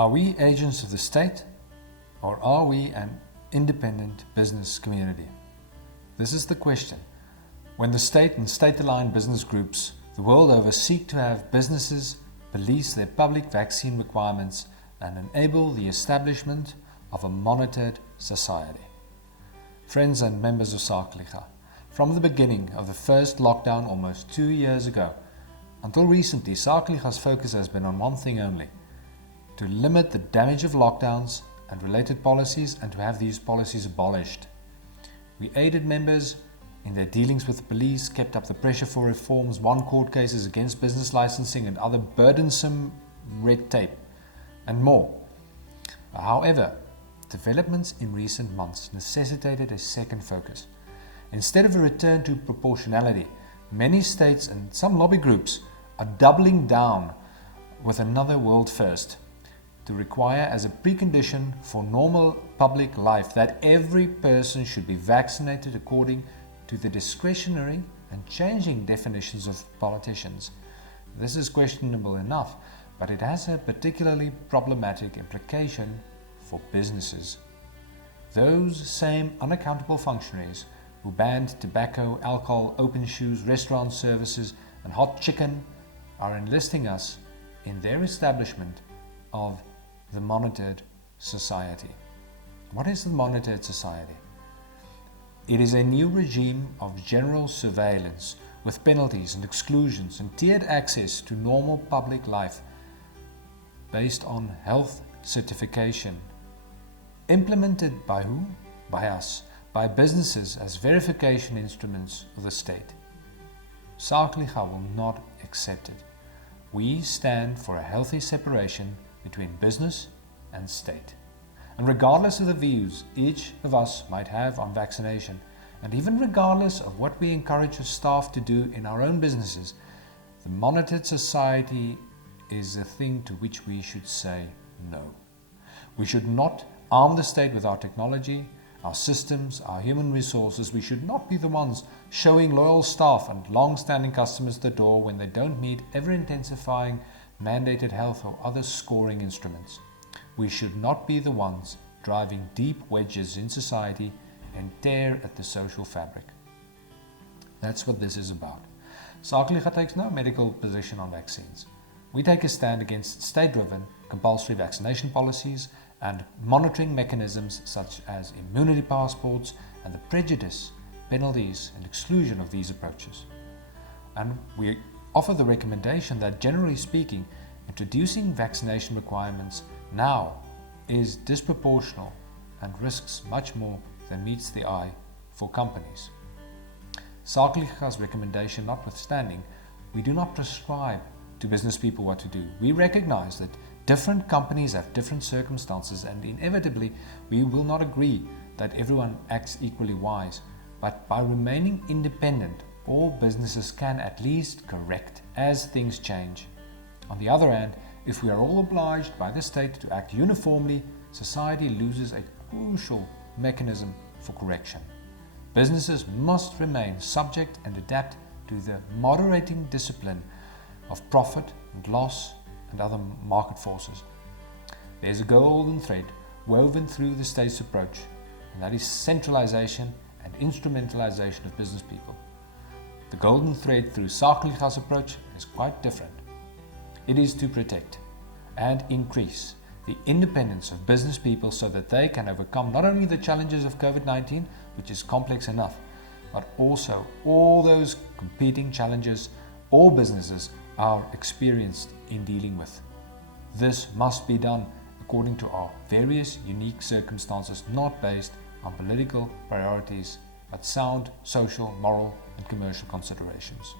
Are we agents of the state, or are we an independent business community? This is the question. When the state and state-aligned business groups the world over seek to have businesses police their public vaccine requirements and enable the establishment of a monitored society. Friends and members of Sakeliga, from the beginning of the first lockdown almost 2 years ago, until recently, Sakeliga's focus has been on one thing only: to limit the damage of lockdowns and related policies and to have these policies abolished. We aided members in their dealings with the police, kept up the pressure for reforms, won court cases against business licensing and other burdensome red tape, and more. However, developments in recent months necessitated a second focus. Instead of a return to proportionality, many states and some lobby groups are doubling down with another world first, to require as a precondition for normal public life that every person should be vaccinated according to the discretionary and changing definitions of politicians. This is questionable enough, but it has a particularly problematic implication for businesses. Those same unaccountable functionaries who banned tobacco, alcohol, open shoes, restaurant services, and hot chicken are enlisting us in their establishment of the monitored society. What is the monitored society? It is a new regime of general surveillance with penalties and exclusions and tiered access to normal public life based on health certification. Implemented by who? By us, by businesses as verification instruments of the state. Sakeliga will not accept it. We stand for a healthy separation between business and state. And regardless of the views each of us might have on vaccination, and even regardless of what we encourage our staff to do in our own businesses, the monitored society is a thing to which we should say no. We should not arm the state with our technology, our systems, our human resources. We should not be the ones showing loyal staff and long-standing customers the door when they don't meet ever-intensifying mandated health or other scoring instruments. We should not be the ones driving deep wedges in society and tear at the social fabric. That's what this is about. Sakeliga takes no medical position on vaccines. We take a stand against state-driven compulsory vaccination policies and monitoring mechanisms such as immunity passports and the prejudice, penalties and exclusion of these approaches. And we offer the recommendation that, generally speaking, introducing vaccination requirements now is disproportional and risks much more than meets the eye for companies. Sakeliga's recommendation notwithstanding, we do not prescribe to business people what to do. We recognize that different companies have different circumstances, and inevitably we will not agree that everyone acts equally wise, but by remaining independent, all businesses can at least correct as things change. On the other hand, if we are all obliged by the state to act uniformly, society loses a crucial mechanism for correction. Businesses must remain subject and adapt to the moderating discipline of profit and loss and other market forces. There's a golden thread woven through the state's approach, and that is centralization and instrumentalization of business people. The golden thread through Sakeliga's approach is quite different. It is to protect and increase the independence of business people so that they can overcome not only the challenges of COVID-19, which is complex enough, but also all those competing challenges all businesses are experienced in dealing with. This must be done according to our various unique circumstances, not based on political priorities, but sound social, moral, and commercial considerations.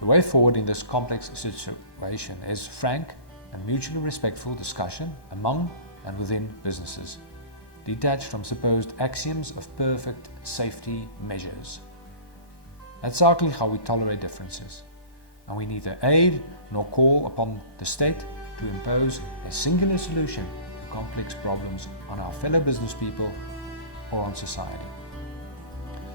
The way forward in this complex situation is frank and mutually respectful discussion among and within businesses, detached from supposed axioms of perfect safety measures. At Sakeliga we tolerate differences, and we neither aid nor call upon the state to impose a singular solution to complex problems on our fellow business people or on society.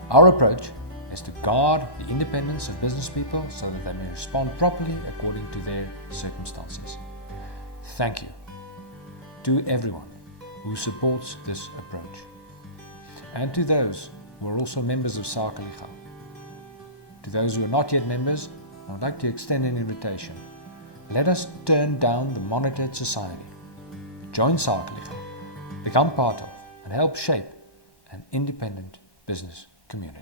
Our approach is to guard the independence of business people so that they may respond properly according to their circumstances. Thank you. to everyone who supports this approach, and to those who are also members of Sakeliga. To those who are not yet members, I would like to extend an invitation. Let us turn down the monitored society. Join Sakeliga, become part of, and help shape an independent business community.